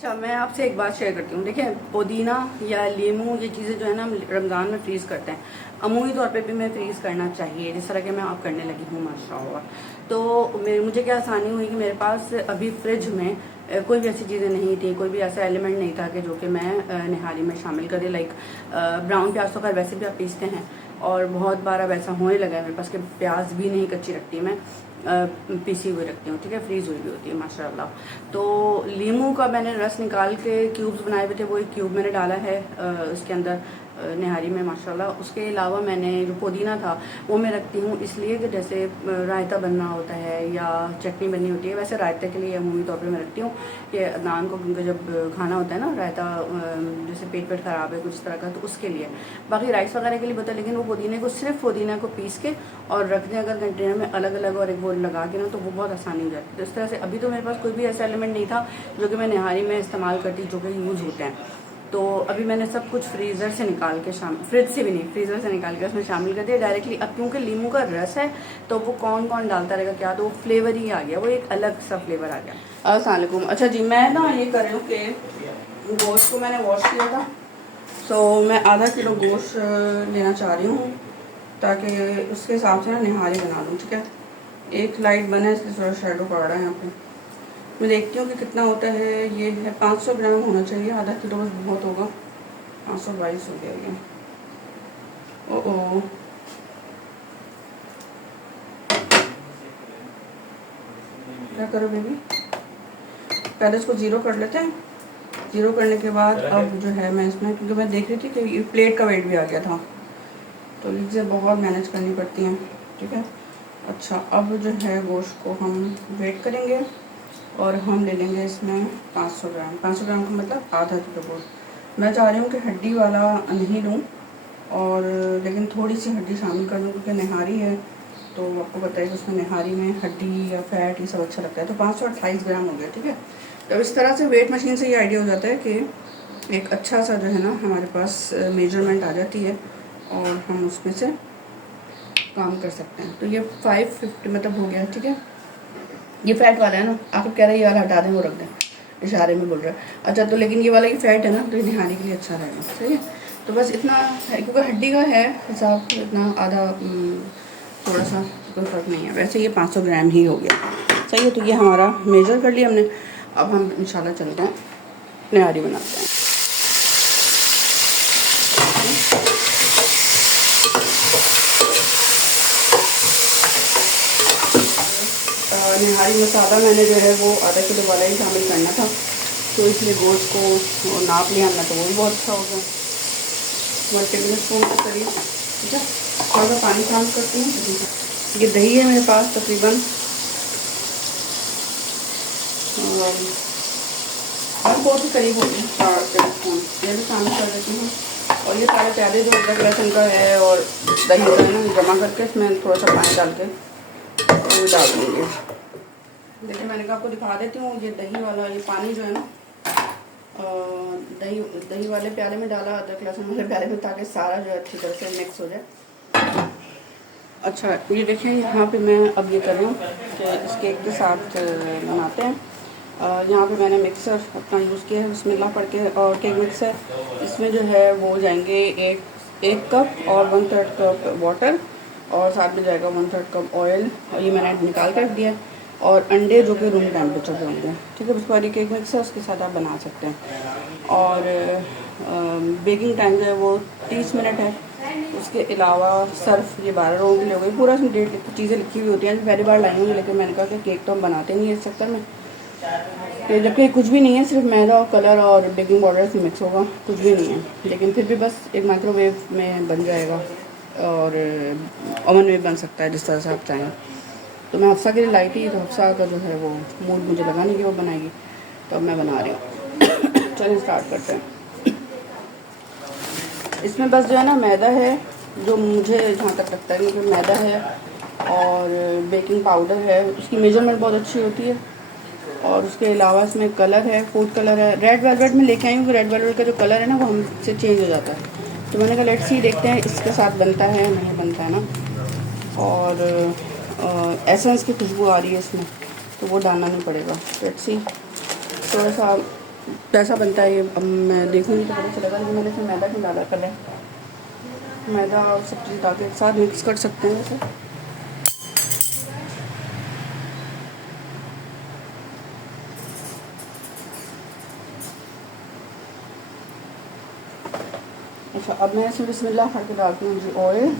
अच्छा, मैं आपसे एक बात शेयर करती हूँ। देखिए, पुदीना या लीमू ये चीज़ें जो है ना, हम रमज़ान में फ्रीज़ करते हैं। अमूमी तौर पे भी मैं फ्रीज़ करना चाहिए, जिस तरह के मैं आप करने लगी हूँ माशाल्लाह। तो मुझे क्या आसानी हुई कि मेरे पास अभी फ्रिज में कोई भी ऐसी चीज़ें नहीं थी, कोई भी ऐसा एलिमेंट नहीं था कि जो कि मैं निहारी में शामिल करें। लाइक ब्राउन प्याज तो खैर वैसे भी आप पीसते हैं, और बहुत बार अब ऐसा होने लगा है मेरे पास कि प्याज भी नहीं कच्ची रखती मैं, पीसी हुई रखती हूँ, ठीक है, फ्रीज हुई भी होती है माशाल्लाह। तो लीमू का मैंने रस निकाल के क्यूब्स बनाए हुए थे, वो एक क्यूब मैंने डाला है उसके अंदर निहारी में माशाल्लाह। उसके अलावा मैंने जो पुदीना था वो मैं रखती हूँ इसलिए कि जैसे रायता बनना होता है या चटनी बननी होती है, वैसे रायते के लिए अमूमी तौर पे मैं रखती हूँ कि नान को, क्योंकि जब खाना होता है ना रायता, जैसे पेट ख़राब है कुछ तरह का, तो उसके लिए। बाकी राइस वगैरह के लिए बता, लेकिन वो पुदीने को, सिर्फ पुदीना को पीस के और रख दें अगर कंटेनर में अलग अलग और एक वो लगा के ना, तो वो बहुत आसानी हो जाती है। तो इस तरह से अभी तो मेरे पास कोई भी ऐसा एलिमेंट नहीं था जो कि मैं निहारी में इस्तेमाल करती, जो कि यूज़ होते हैं। तो अभी मैंने सब कुछ फ्रीज़र से निकाल के फ्रिज से भी नहीं, फ्रीज़र से निकाल के उसमें शामिल कर दिया डायरेक्टली। अब क्योंकि लीमू का रस है तो वो कौन कौन डालता रहेगा क्या, तो वो फ्लेवर ही आ गया, वो एक अलग सा फ्लेवर आ गया। अस्सलाम वालेकुम। अच्छा जी, मैं ना ये कर रही हूँ कि गोश्त को मैंने वॉश किया था, तो मैं आधा किलो गोश्त लेना चाह रही हूँ ताकि उसके हिसाब से ना निहारी बना लूँ, ठीक है। एक लाइट बना है इसलिए थोड़ा शेडो पड़ रहा है यहाँ पे। मैं देखती हूँ कि कितना होता है। ये है 500 ग्राम होना चाहिए, आधा किलो बस बहुत होगा। 522 हो गया ये। ओ क्या करो बेबी, पहले इसको ज़ीरो कर लेते हैं। ज़ीरो करने के बाद अब जो है मैं इसमें, क्योंकि मैं देख रही थी कि ये प्लेट का वेट भी आ गया था, तो चीज़ें बहुत मैनेज करनी पड़ती हैं, ठीक है। अच्छा, अब जो है गोश्त को हम वेट करेंगे और हम ले लेंगे इसमें 500 ग्राम। 500 ग्राम का मतलब आधा किलो गोश्त। मैं चाह रही हूँ कि हड्डी वाला नहीं लूँ, और लेकिन थोड़ी सी हड्डी शामिल कर दूँ क्योंकि निहारी है, तो आपको पता है कि उसमें निहारी में हड्डी या फैट ये सब अच्छा लगता है। तो 528 ग्राम हो गया, ठीक है। तो इस तरह से वेट मशीन से ये आइडिया हो जाता है कि एक अच्छा सा जो है ना हमारे पास मेजरमेंट आ जाती है और हम उसमें से काम कर सकते हैं। तो ये 550 मतलब हो गया, ठीक है। ये फैट वाला है ना, आप कह रहे हैं ये वाला हटा दें, वो रख दें, इशारे में बोल रहे हैं। अच्छा, तो लेकिन ये वाला ये फैट है ना, तो ये निहारी के लिए अच्छा रहेगा, सही है। तो बस इतना है, क्योंकि हड्डी का है हिसाब, इतना आधा थोड़ा सा कोई फ़र्क नहीं है। वैसे ये 500 ग्राम ही हो गया, सही है। तो ये हमारा मेजर कर लिया हमने। अब हम इंशाल्लाह चलते हैं निहारी बनाते हैं। निहारी मसाला मैंने जो है वो आधा किलो वाला ही शामिल करना था, तो इसलिए गोश्त को नाप लिया हमने, तो वो भी बहुत अच्छा हो गया। 1 टेबल स्पून के करीब, ठीक है। थोड़ा सा पानी शामिल करती हूँ। ये दही है मेरे पास तकरीबन 1/4 के करीब होगी, 4 टेबल स्पून, ये भी शामिल कर देती हूँ। और ये सारे प्याले जो अदरक लहसुन का है और दही का है ना, जमा करके इसमें थोड़ा सा पानी डाल के वो डाल देंगे। देखिए, मैंने कहा आपको दिखा देती हूँ। ये दही वाला ये पानी जो है ना, दही वाले प्याले में डाला, अदरक लहसुन वाले प्याले में, ताकि सारा जो है अच्छी तरह से मिक्स हो जाए। अच्छा, ये देखिए यहाँ पे मैं अब ये कर रही हूँ कि इस केक के साथ बनाते हैं। यहाँ पे मैंने मिक्सर अपना यूज़ किया है, बिस्मिल्लाह पढ़ के, और केक मिक्सर। इसमें जो है वो जाएंगे एक कप और 1/3 कप वाटर, और साथ में जाएगा 1/3 कप ऑयल, और ये मैंने निकाल कर दिया। और अंडे जो कि रूम टेम्परेचर पे होंगे, ठीक है। उसके बाद ये केक मिक्स है, उसके साथ आप बना सकते हैं। और बेकिंग टाइम जो है वो 30 मिनट है। उसके अलावा सर्फ ये 12 लोगों के लिए हो गई। पूरा इसमें डेट चीज़ें लिखी हुई होती हैं, पहली बार लाई हूँ, लेकिन मैंने कहा कि केक तो हम बनाते नहीं है इस चक्कर में, तो जबकि कुछ भी नहीं है, सिर्फ मैदा और कलर और बेकिंग पाउडर से मिक्स होगा, कुछ भी नहीं है। लेकिन फिर भी बस एक माइक्रोवेव में बन जाएगा, और ओवन में बन सकता है, जिस तरह से आप चाहें। तो मैं हफ्सा के लिए लाई थी, तो हफ्सा का जो है वो मूड मुझे लगा नहीं कि वो बनाएगी, तो अब मैं बना रही हूँ। चलिए स्टार्ट करते हैं। इसमें बस जो है ना मैदा है, जो मुझे जहाँ तक लगता है, क्योंकि मैदा है और बेकिंग पाउडर है, उसकी मेजरमेंट बहुत अच्छी होती है। और उसके अलावा इसमें कलर है, फूड कलर है। रेड वेलवेट में लेके आई हूँ, रेड वेलवेट का जो कलर है ना वो हमसे चेंज हो जाता है, तो मैंने कहा लेट्स सी, देखते हैं इसके साथ बनता है नहीं बनता है ना। और एसेंस की खुशबू आ रही है इसमें, तो वो डालना नहीं पड़ेगा। लेट्स सी, थोड़ा सा कैसा बनता है ये अब मैं देखूँगी तो पता चलेगा। लेकिन मैंने इसमें मैदा क्यों डाला, पहले मैदा और सब चीज़ डाल के एक साथ मिक्स कर सकते हैं वैसे। अच्छा, अब मैं इसमें बिस्मिल्लाह करके डालती हूँ जी ऑयल,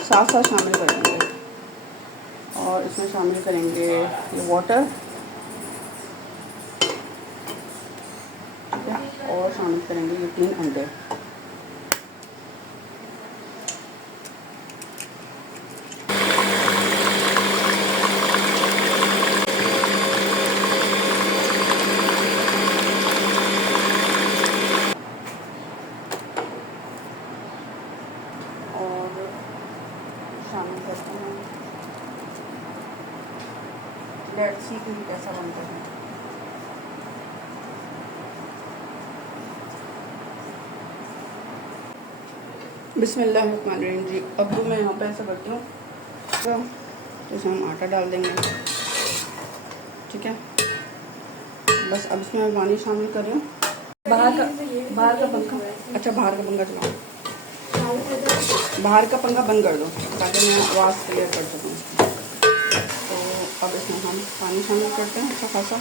साथ साथ शामिल करेंगे और इसमें शामिल करेंगे ये वाटर, ठीक है, और शामिल करेंगे ये 3 अंडे। और शामिल करते हैं, लेट्स सी कि कैसा बनता है। बिस्मिल्लाहिर्रहमानिर्रहीम जी। अब तो मैं यहाँ पे ऐसा करती हूँ तो इसमें हम आटा डाल देंगे, ठीक है। बस अब इसमें मैं पानी शामिल कर रही हूँ। बाहर का पंखा, अच्छा बाहर का पंखा चलाओ, बाहर का पंखा बंद कर दो ताकि मैं आवाज़ क्लियर कर सकूँ। तो अब इसमें हम पानी शामिल करते हैं अच्छा खासा।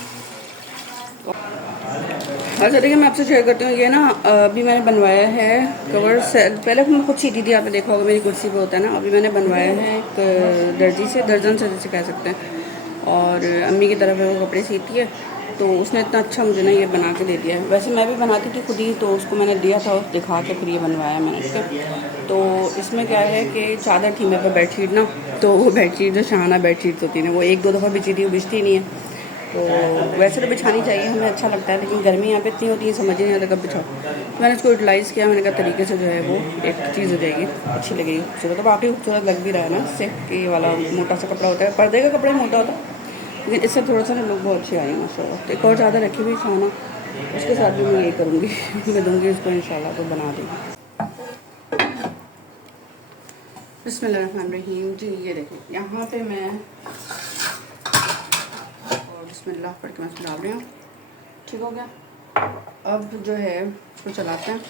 अच्छा देखिए, मैं आपसे शेयर करती हूँ, ये ना अभी मैंने बनवाया है कवर से, पहले मैं खुद सीती थी, आपने देखा होगा मेरी कुर्सी पे होता है ना। अभी मैंने बनवाया है एक दर्जी से, दर्जन से जैसे कह सकते हैं, और अम्मी की तरफ है वो कपड़े सीती है, तो उसने इतना अच्छा मुझे ना ये बना के दे दिया है। वैसे मैं भी बनाती थी खुद ही, तो उसको मैंने दिया था, दिखा के फिर ये बनवाया मैंने इसका। तो इसमें क्या है कि चादर थी मेरे पे बेडशीट ना, तो वो बेडशीट जो शाहाना बेडशीट होती है वो 1-2 दफ़ा बिछी थी, वो बिछती नहीं है। तो वैसे तो बिछानी चाहिए, हमें अच्छा लगता है, लेकिन गर्मी यहाँ पे इतनी होती है, समझ ही नहीं आता कब बिछाओ। तो मैंने इसको यूटिलाइज़ किया, मैंने कहा तरीके से जो है वो एक चीज़ हो जाएगी, अच्छी लगेगी, खूबसूरत। तो बाकी खूबसूरत लग भी रहा है ना इससे, कि ये वाला मोटा सा कपड़ा होता है, पर्दे का कपड़ा ही मोटा होता है, लेकिन इससे थोड़ा सा ना लुक बहुत अच्छी आ रही है माशाल्लाह। तो एक और ज़्यादा रखी हुई शाना, उसके साथ भी मैं यही करूँगी मैं दूँगी इसको इंशाल्लाह, तो बना देंगे। बिस्मिल्लाहिर्रहमानिर्रहीम जी। ये देखिए यहाँ पे मैं बिस्मिल्लाह पढ़ के मैं इसमें डाल रही हूँ, ठीक हो गया। अब जो है इसको चलाते हैं।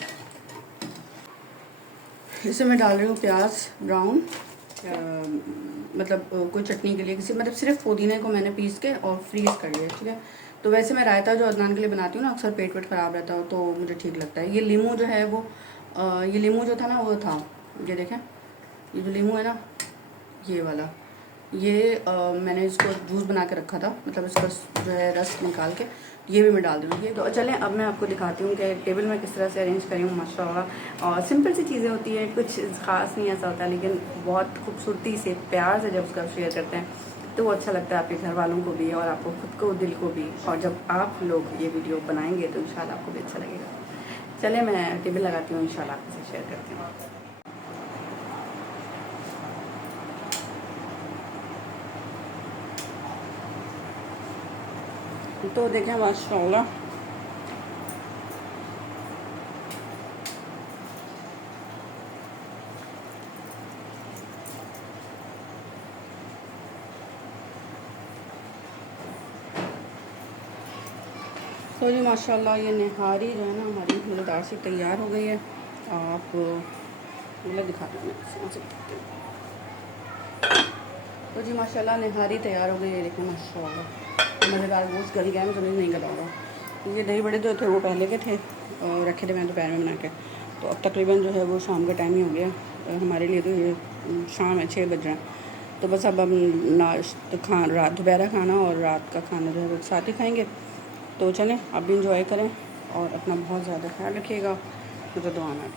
इसमें मैं डाल रही हूँ प्याज ब्राउन, मतलब कोई चटनी के लिए, किसी मतलब सिर्फ पुदीने को मैंने पीस के और फ्रीज़ कर लिया, ठीक है। तो वैसे मैं रायता जो अदनान के लिए बनाती हूँ ना, अक्सर पेट वेट ख़राब रहता हो तो मुझे ठीक लगता है। ये लीमू जो है वो ये लीमू जो था ना वो था, ये देखें, ये जो लीमू है ना ये वाला, ये मैंने इसको जूस बना के रखा था, मतलब इसका जो है रस निकाल के, ये भी मैं डाल दूँगी। तो चलें अब मैं आपको दिखाती हूँ कि टेबल में किस तरह से अरेंज करी हूँ माशाल्लाह। और सिंपल सी चीज़ें होती है, कुछ ख़ास नहीं ऐसा होता, लेकिन बहुत खूबसूरती से प्यार से जब उसका शेयर करते हैं तो वो अच्छा लगता है आपके घर वालों को भी और आपको खुद को, दिल को भी। और जब आप लोग ये वीडियो बनाएंगे तो इंशाल्लाह आपको भी अच्छा लगेगा। चले मैं टेबल लगाती हूँ, इंशाल्लाह आपसे शेयर करती हूँ। तो देखें माशाल्लाह तो जी माशाल्लाह ये निहारी जो है ना हमारी मज़ेदार सी तैयार हो गई है। आप मतलब दिखाते हैं, तो जी माशाल्लाह निहारी तैयार हो गई है। देखिए माशाल्लाह मज़ेदार गोश्त गल गया, मैं समझ नहीं कर रहा। ये दही बड़े जो थे वो पहले के थे और रखे थे मैंने दोपहर में बना के, तो अब तकरीबन जो है वो शाम का टाइम ही हो गया हमारे लिए। तो ये शाम है, 6 बज रहे हैं। तो बस अब हम रात दोपहर खाना और रात का खाना जो है वो साथ ही खाएँगे। तो चलें आप भी इंजॉय करें और अपना बहुत ज़्यादा ख्याल रखिएगा, मुझे दुआ में।